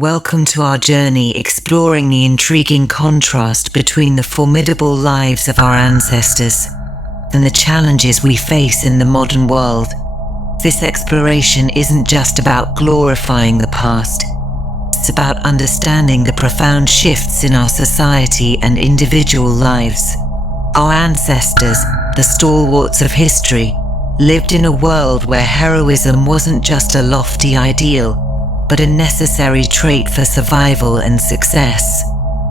Welcome to our journey exploring the intriguing contrast between the formidable lives of our ancestors and the challenges we face in the modern world. This exploration isn't just about glorifying the past. It's about understanding the profound shifts in our society and individual lives. Our ancestors, the stalwarts of history, lived in a world where heroism wasn't just a lofty ideal, but a necessary trait for survival and success.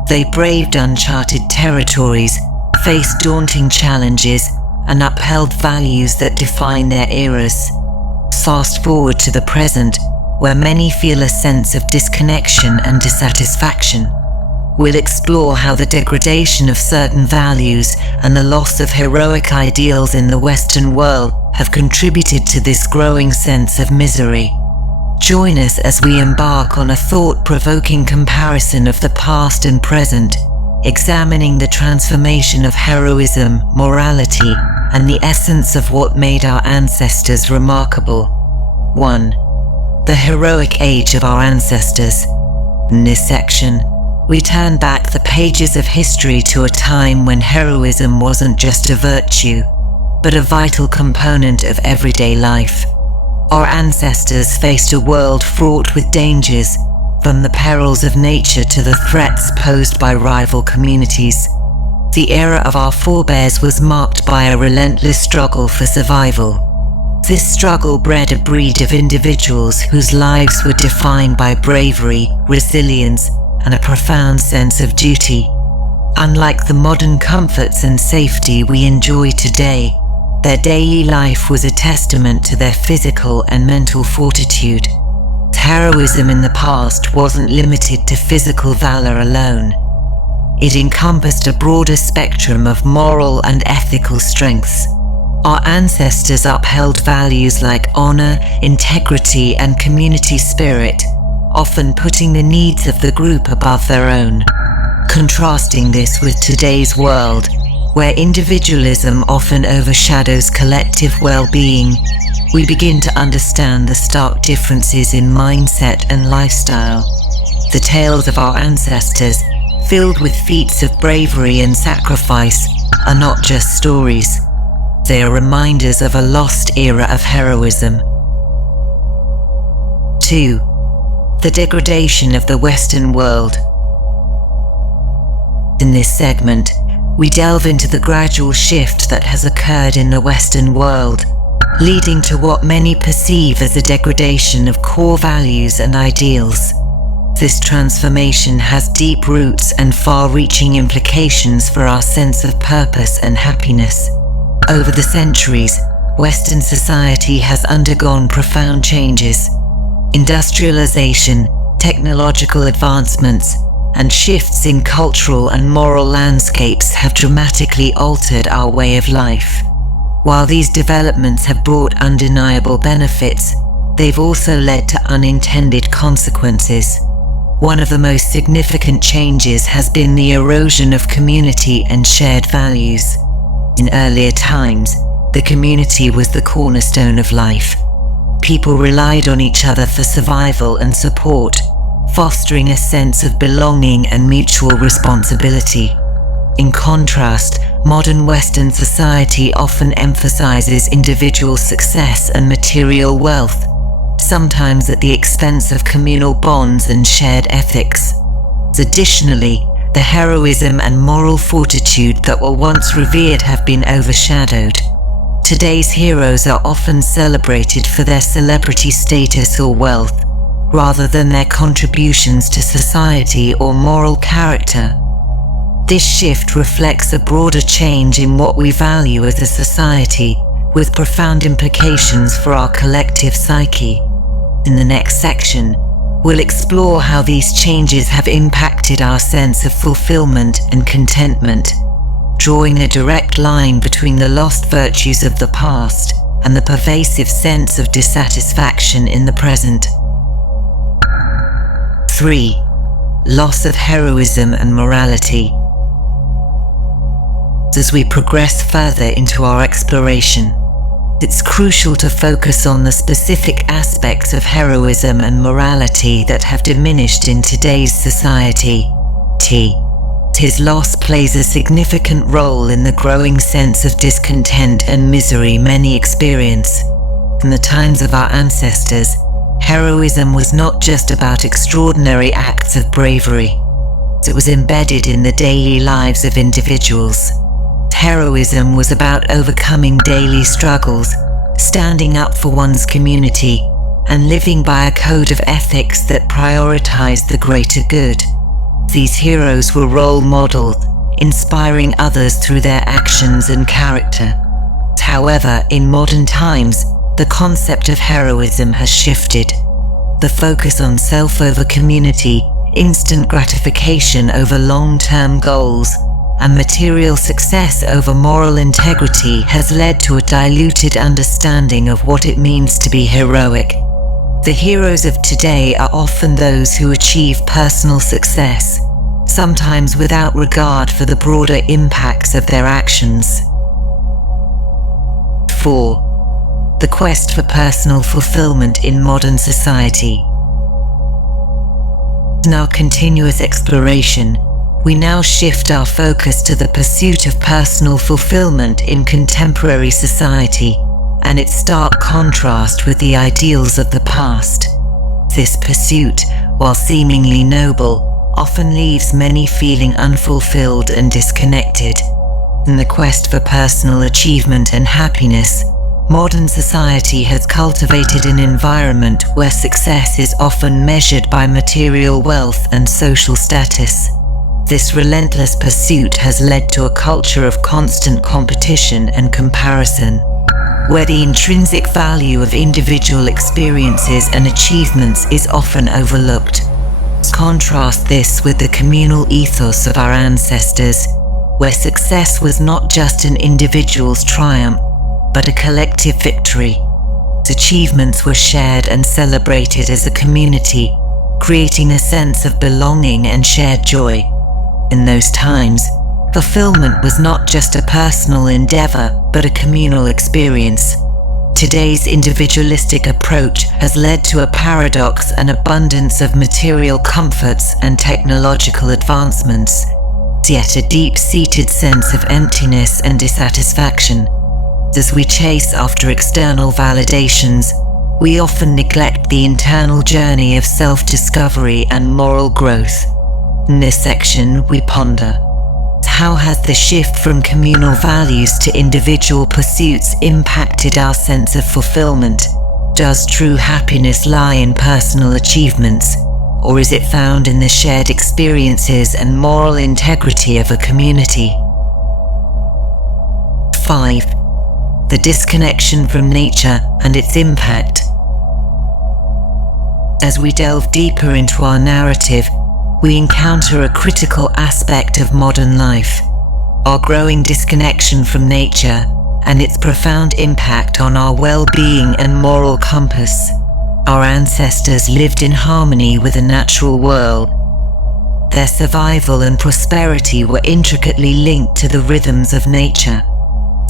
They braved uncharted territories, faced daunting challenges, and upheld values that define their eras. Fast forward to the present, where many feel a sense of disconnection and dissatisfaction. We'll explore how the degradation of certain values and the loss of heroic ideals in the Western world have contributed to this growing sense of misery. Join us as we embark on a thought-provoking comparison of the past and present, examining the transformation of heroism, morality, and the essence of what made our ancestors remarkable. 1. The heroic age of our ancestors. In this section, we turn back the pages of history to a time when heroism wasn't just a virtue, but a vital component of everyday life. Our ancestors faced a world fraught with dangers, from the perils of nature to the threats posed by rival communities. The era of our forebears was marked by a relentless struggle for survival. This struggle bred a breed of individuals whose lives were defined by bravery, resilience, and a profound sense of duty. Unlike the modern comforts and safety we enjoy today, their daily life was a testament to their physical and mental fortitude. Heroism in the past wasn't limited to physical valor alone. It encompassed a broader spectrum of moral and ethical strengths. Our ancestors upheld values like honor, integrity, and community spirit, often putting the needs of the group above their own. Contrasting this with today's world, where individualism often overshadows collective well-being, we begin to understand the stark differences in mindset and lifestyle. The tales of our ancestors, filled with feats of bravery and sacrifice, are not just stories. They are reminders of a lost era of heroism. 2. The degradation of the Western world. In this segment, we delve into the gradual shift that has occurred in the Western world, leading to what many perceive as a degradation of core values and ideals. This transformation has deep roots and far-reaching implications for our sense of purpose and happiness. Over the centuries, Western society has undergone profound changes. Industrialization, technological advancements, and shifts in cultural and moral landscapes have dramatically altered our way of life. While these developments have brought undeniable benefits, they've also led to unintended consequences. One of the most significant changes has been the erosion of community and shared values. In earlier times, the community was the cornerstone of life. People relied on each other for survival and support, fostering a sense of belonging and mutual responsibility. In contrast, modern Western society often emphasizes individual success and material wealth, sometimes at the expense of communal bonds and shared ethics. Additionally, the heroism and moral fortitude that were once revered have been overshadowed. Today's heroes are often celebrated for their celebrity status or wealth, rather than their contributions to society or moral character. This shift reflects a broader change in what we value as a society, with profound implications for our collective psyche. In the next section, we'll explore how these changes have impacted our sense of fulfillment and contentment, drawing a direct line between the lost virtues of the past and the pervasive sense of dissatisfaction in the present. 3. Loss of heroism and morality. As we progress further into our exploration, It's crucial to focus on the specific aspects of heroism and morality that have diminished in today's society. His loss plays a significant role in the growing sense of discontent and misery many experience. In the times of our ancestors, heroism was not just about extraordinary acts of bravery. It was embedded in the daily lives of individuals. Heroism was about overcoming daily struggles, standing up for one's community, and living by a code of ethics that prioritized the greater good. These heroes were role modeled, inspiring others through their actions and character. However, in modern times, the concept of heroism has shifted. The focus on self over community, instant gratification over long-term goals, and material success over moral integrity has led to a diluted understanding of what it means to be heroic. The heroes of today are often those who achieve personal success, sometimes without regard for the broader impacts of their actions. 4. The quest for personal fulfillment in modern society. In our continuous exploration, we now shift our focus to the pursuit of personal fulfillment in contemporary society, and its stark contrast with the ideals of the past. This pursuit, while seemingly noble, often leaves many feeling unfulfilled and disconnected. In the quest for personal achievement and happiness, modern society has cultivated an environment where success is often measured by material wealth and social status. This relentless pursuit has led to a culture of constant competition and comparison, where the intrinsic value of individual experiences and achievements is often overlooked. Contrast this with the communal ethos of our ancestors, where success was not just an individual's triumph, but a collective victory. Achievements were shared and celebrated as a community, creating a sense of belonging and shared joy. In those times, fulfillment was not just a personal endeavor, but a communal experience. Today's individualistic approach has led to a paradox: an abundance of material comforts and technological advancements, yet a deep-seated sense of emptiness and dissatisfaction. As we chase after external validations, we often neglect the internal journey of self-discovery and moral growth. In this section, we ponder: how has the shift from communal values to individual pursuits impacted our sense of fulfillment? Does true happiness lie in personal achievements, or is it found in the shared experiences and moral integrity of a community? 5. The disconnection from nature and its impact. As we delve deeper into our narrative, we encounter a critical aspect of modern life: our growing disconnection from nature and its profound impact on our well-being and moral compass. Our ancestors lived in harmony with the natural world. Their survival and prosperity were intricately linked to the rhythms of nature.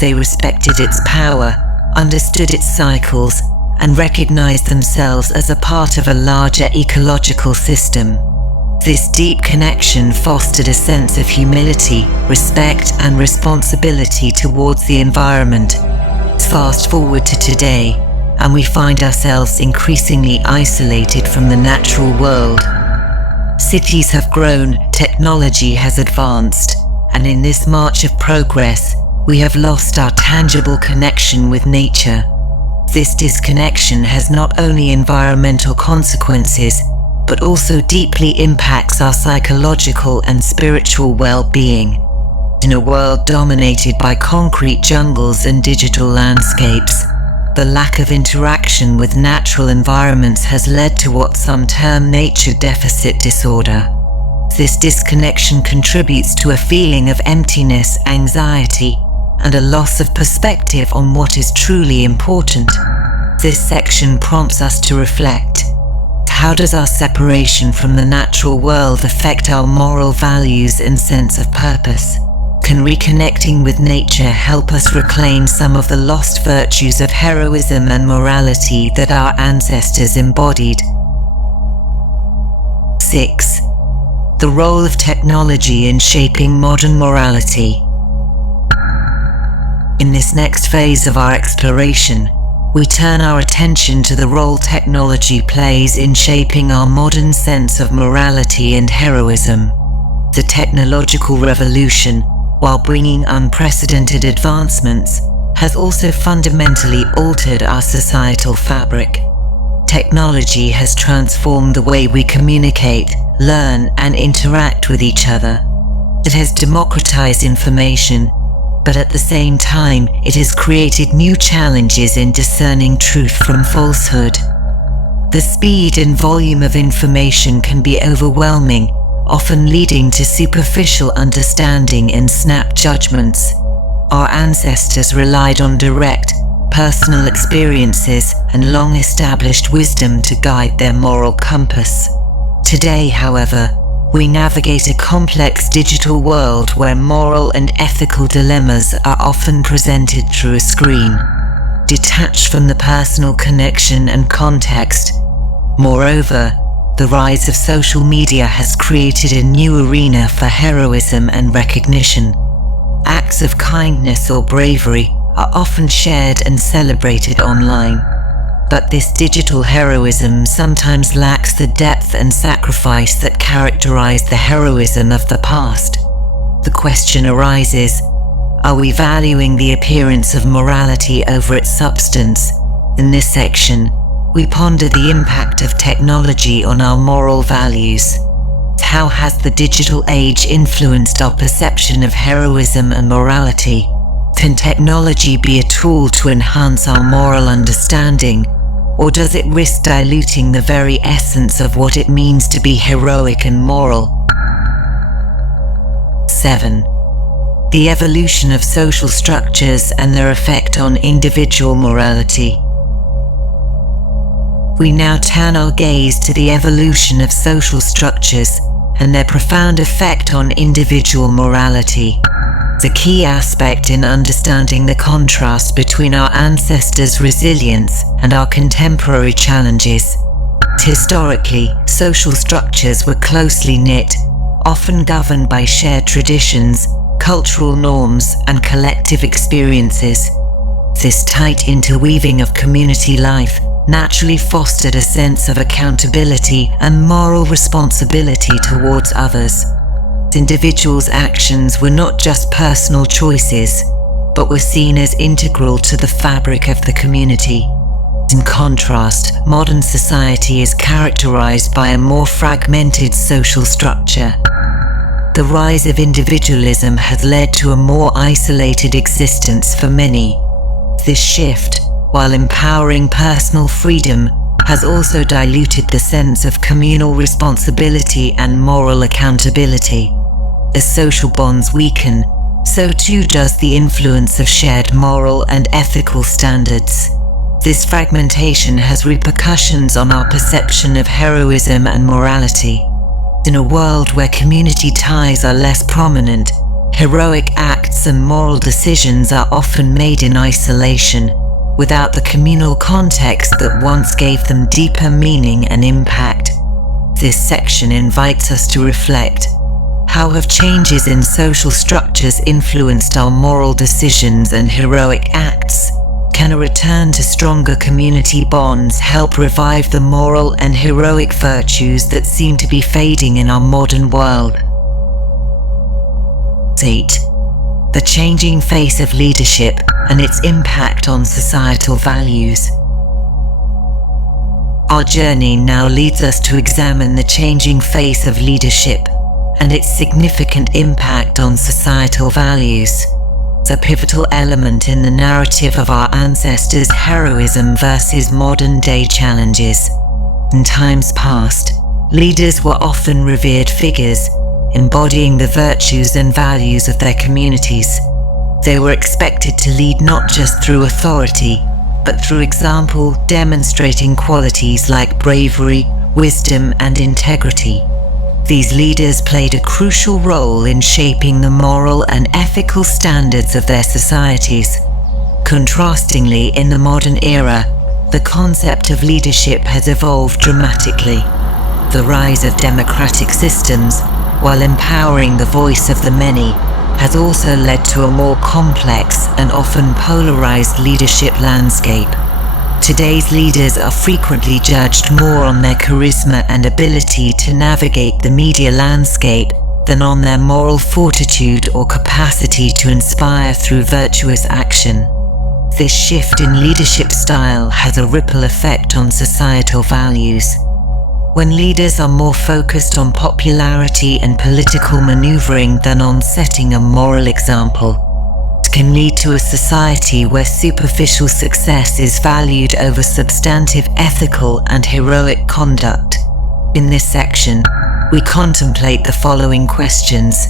They respected its power, understood its cycles, and recognized themselves as a part of a larger ecological system. This deep connection fostered a sense of humility, respect, and responsibility towards the environment. Fast forward to today, and we find ourselves increasingly isolated from the natural world. Cities have grown, technology has advanced, and in this march of progress, we have lost our tangible connection with nature. This disconnection has not only environmental consequences, but also deeply impacts our psychological and spiritual well-being. In a world dominated by concrete jungles and digital landscapes, the lack of interaction with natural environments has led to what some term nature deficit disorder. This disconnection contributes to a feeling of emptiness, anxiety, and a loss of perspective on what is truly important. This section prompts us to reflect: how does our separation from the natural world affect our moral values and sense of purpose? Can reconnecting with nature help us reclaim some of the lost virtues of heroism and morality that our ancestors embodied? 6. The role of technology in shaping modern morality. In this next phase of our exploration, we turn our attention to the role technology plays in shaping our modern sense of morality and heroism. The technological revolution, while bringing unprecedented advancements, has also fundamentally altered our societal fabric. Technology has transformed the way we communicate, learn, and interact with each other. It has democratized information, but at the same time, it has created new challenges in discerning truth from falsehood. The speed and volume of information can be overwhelming, often leading to superficial understanding and snap judgments. Our ancestors relied on direct, personal experiences and long-established wisdom to guide their moral compass. Today, however, we navigate a complex digital world where moral and ethical dilemmas are often presented through a screen, detached from the personal connection and context. Moreover, the rise of social media has created a new arena for heroism and recognition. Acts of kindness or bravery are often shared and celebrated online. But this digital heroism sometimes lacks the depth and sacrifice that characterized the heroism of the past. The question arises, are we valuing the appearance of morality over its substance? In this section, we ponder the impact of technology on our moral values. How has the digital age influenced our perception of heroism and morality? Can technology be a tool to enhance our moral understanding, or does it risk diluting the very essence of what it means to be heroic and moral? 7. The evolution of social structures and their effect on individual morality. We now turn our gaze to the evolution of social structures and their profound effect on individual morality. The key aspect in understanding the contrast between our ancestors' resilience and our contemporary challenges. Historically, social structures were closely knit, often governed by shared traditions, cultural norms, and collective experiences. This tight interweaving of community life naturally fostered a sense of accountability and moral responsibility towards others. Individuals' actions were not just personal choices, but were seen as integral to the fabric of the community. In contrast, modern society is characterized by a more fragmented social structure. The rise of individualism has led to a more isolated existence for many. This shift, while empowering personal freedom, has also diluted the sense of communal responsibility and moral accountability. As social bonds weaken, so too does the influence of shared moral and ethical standards. This fragmentation has repercussions on our perception of heroism and morality. In a world where community ties are less prominent, heroic acts and moral decisions are often made in isolation, without the communal context that once gave them deeper meaning and impact. This section invites us to reflect. How have changes in social structures influenced our moral decisions and heroic acts? Can a return to stronger community bonds help revive the moral and heroic virtues that seem to be fading in our modern world? 8. The changing face of leadership and its impact on societal values. Our journey now leads us to examine the changing face of leadership and its significant impact on societal values. A pivotal element in the narrative of our ancestors' heroism versus modern-day challenges. In times past, leaders were often revered figures, embodying the virtues and values of their communities. They were expected to lead not just through authority, but through example, demonstrating qualities like bravery, wisdom, and integrity. These leaders played a crucial role in shaping the moral and ethical standards of their societies. Contrastingly, in the modern era, the concept of leadership has evolved dramatically. The rise of democratic systems, while empowering the voice of the many, has also led to a more complex and often polarized leadership landscape. Today's leaders are frequently judged more on their charisma and ability to navigate the media landscape than on their moral fortitude or capacity to inspire through virtuous action. This shift in leadership style has a ripple effect on societal values. When leaders are more focused on popularity and political maneuvering than on setting a moral example, it can lead to a society where superficial success is valued over substantive ethical and heroic conduct. In this section, we contemplate the following questions.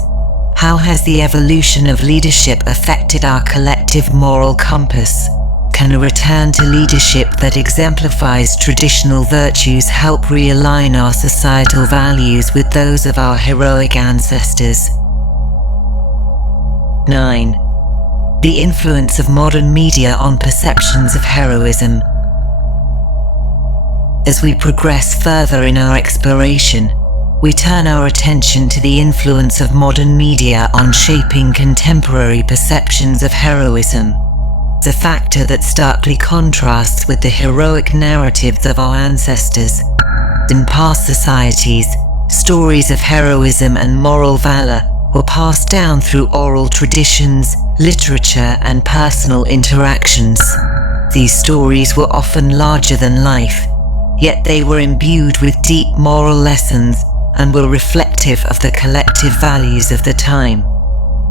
How has the evolution of leadership affected our collective moral compass? Can a return to leadership that exemplifies traditional virtues help realign our societal values with those of our heroic ancestors? 9. The influence of modern media on perceptions of heroism. As we progress further in our exploration, we turn our attention to the influence of modern media on shaping contemporary perceptions of heroism. The factor that starkly contrasts with the heroic narratives of our ancestors. In past societies, stories of heroism and moral valor were passed down through oral traditions, literature, and personal interactions. These stories were often larger than life, yet they were imbued with deep moral lessons and were reflective of the collective values of the time.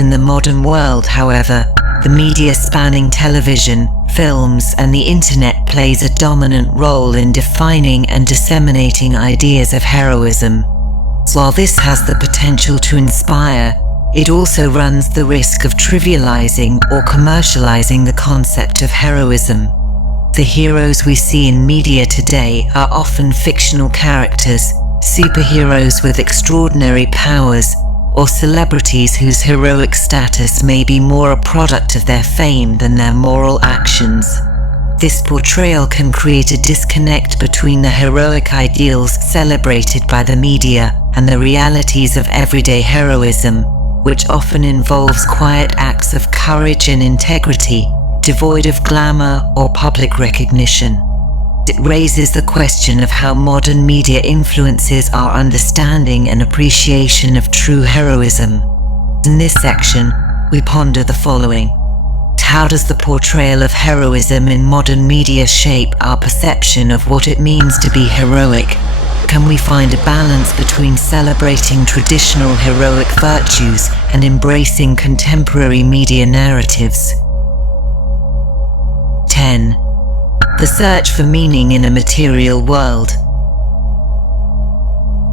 In the modern world, however, the media spanning television, films, and the internet plays a dominant role in defining and disseminating ideas of heroism. While this has the potential to inspire, it also runs the risk of trivializing or commercializing the concept of heroism. The heroes we see in media today are often fictional characters, superheroes with extraordinary powers, or celebrities whose heroic status may be more a product of their fame than their moral actions. This portrayal can create a disconnect between the heroic ideals celebrated by the media and the realities of everyday heroism, which often involves quiet acts of courage and integrity, devoid of glamour or public recognition. It raises the question of how modern media influences our understanding and appreciation of true heroism. In this section, we ponder the following. How does the portrayal of heroism in modern media shape our perception of what it means to be heroic? Can we find a balance between celebrating traditional heroic virtues and embracing contemporary media narratives? 10. The search for meaning in a material world.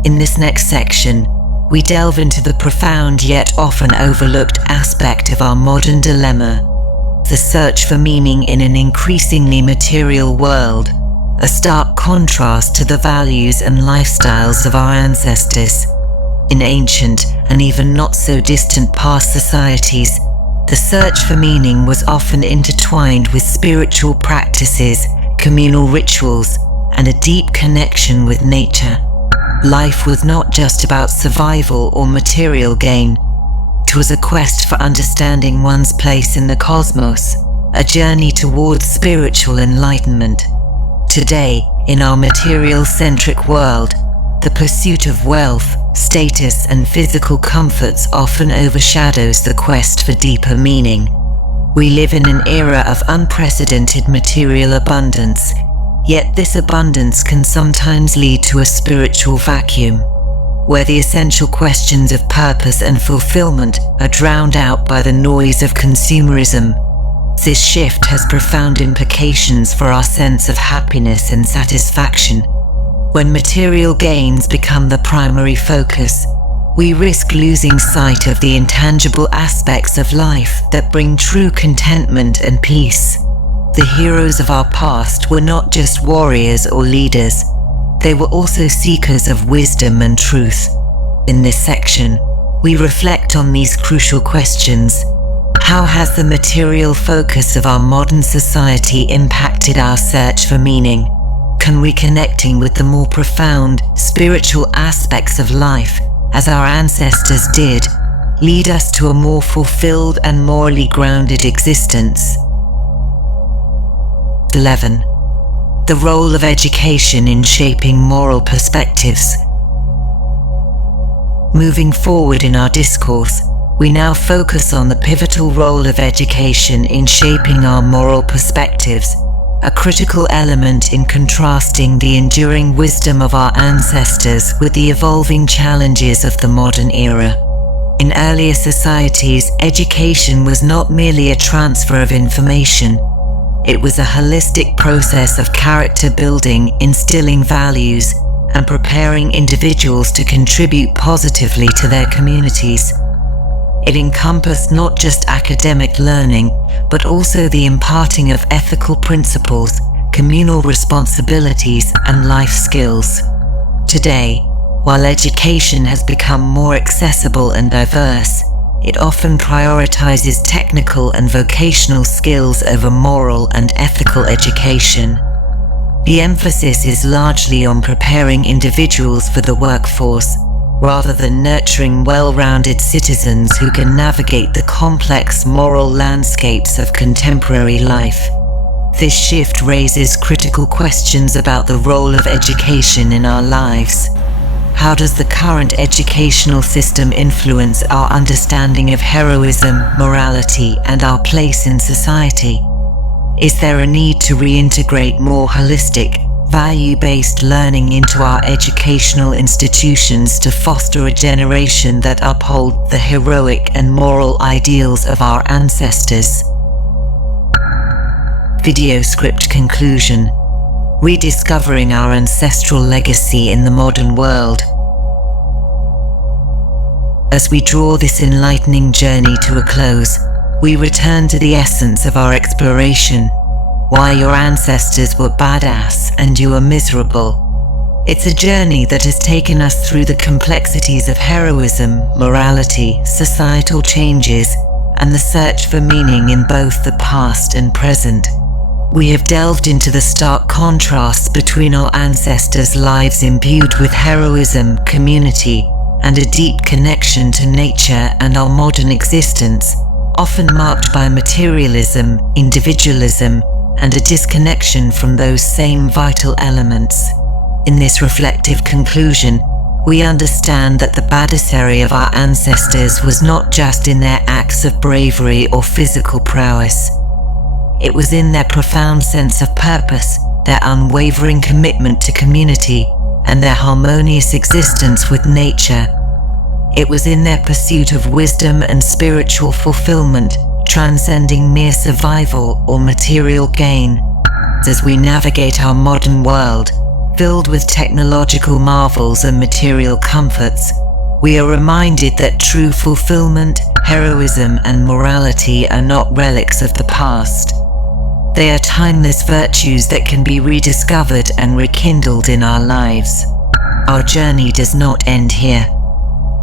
In this next section, we delve into the profound yet often overlooked aspect of our modern dilemma, the search for meaning in an increasingly material world, a stark contrast to the values and lifestyles of our ancestors. In ancient and even not so distant past societies, the search for meaning was often intertwined with spiritual practices, communal rituals, and a deep connection with nature. Life was not just about survival or material gain. It was a quest for understanding one's place in the cosmos, a journey towards spiritual enlightenment. Today, in our material-centric world, the pursuit of wealth, status, and physical comforts often overshadows the quest for deeper meaning. We live in an era of unprecedented material abundance, yet this abundance can sometimes lead to a spiritual vacuum, where the essential questions of purpose and fulfillment are drowned out by the noise of consumerism. This shift has profound implications for our sense of happiness and satisfaction. When material gains become the primary focus, we risk losing sight of the intangible aspects of life that bring true contentment and peace. The heroes of our past were not just warriors or leaders, they were also seekers of wisdom and truth. In this section, we reflect on these crucial questions. How has the material focus of our modern society impacted our search for meaning? Can reconnecting with the more profound, spiritual aspects of life, as our ancestors did, lead us to a more fulfilled and morally grounded existence? 11. The role of education in shaping moral perspectives. Moving forward in our discourse, we now focus on the pivotal role of education in shaping our moral perspectives, a critical element in contrasting the enduring wisdom of our ancestors with the evolving challenges of the modern era. In earlier societies, education was not merely a transfer of information. It was a holistic process of character building, instilling values, and preparing individuals to contribute positively to their communities. It encompassed not just academic learning, but also the imparting of ethical principles, communal responsibilities, and life skills. Today, while education has become more accessible and diverse, it often prioritizes technical and vocational skills over moral and ethical education. The emphasis is largely on preparing individuals for the workforce, rather than nurturing well-rounded citizens who can navigate the complex moral landscapes of contemporary life. This shift raises critical questions about the role of education in our lives. How does the current educational system influence our understanding of heroism, morality, and our place in society? Is there a need to reintegrate more holistic, value-based learning into our educational institutions to foster a generation that uphold the heroic and moral ideals of our ancestors? Video script conclusion. Rediscovering our ancestral legacy in the modern world. As we draw this enlightening journey to a close, we return to the essence of our exploration. Why your ancestors were badass and you were miserable. It's a journey that has taken us through the complexities of heroism, morality, societal changes, and the search for meaning in both the past and present. We have delved into the stark contrasts between our ancestors' lives imbued with heroism, community, and a deep connection to nature, and our modern existence, often marked by materialism, individualism, and a disconnection from those same vital elements. In this reflective conclusion, we understand that the badassery of our ancestors was not just in their acts of bravery or physical prowess. It was in their profound sense of purpose, their unwavering commitment to community, and their harmonious existence with nature. It was in their pursuit of wisdom and spiritual fulfillment, transcending mere survival or material gain. As we navigate our modern world, filled with technological marvels and material comforts, we are reminded that true fulfillment, heroism, and morality are not relics of the past. They are timeless virtues that can be rediscovered and rekindled in our lives. Our journey does not end here.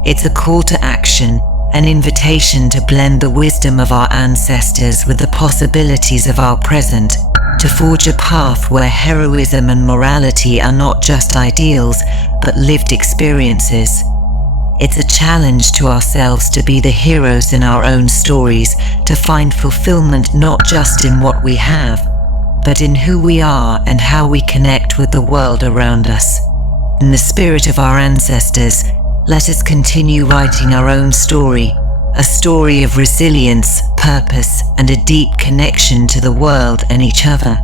It's a call to action, an invitation to blend the wisdom of our ancestors with the possibilities of our present, to forge a path where heroism and morality are not just ideals, but lived experiences. It's a challenge to ourselves to be the heroes in our own stories, to find fulfillment not just in what we have, but in who we are and how we connect with the world around us. In the spirit of our ancestors, let us continue writing our own story, a story of resilience, purpose, and a deep connection to the world and each other.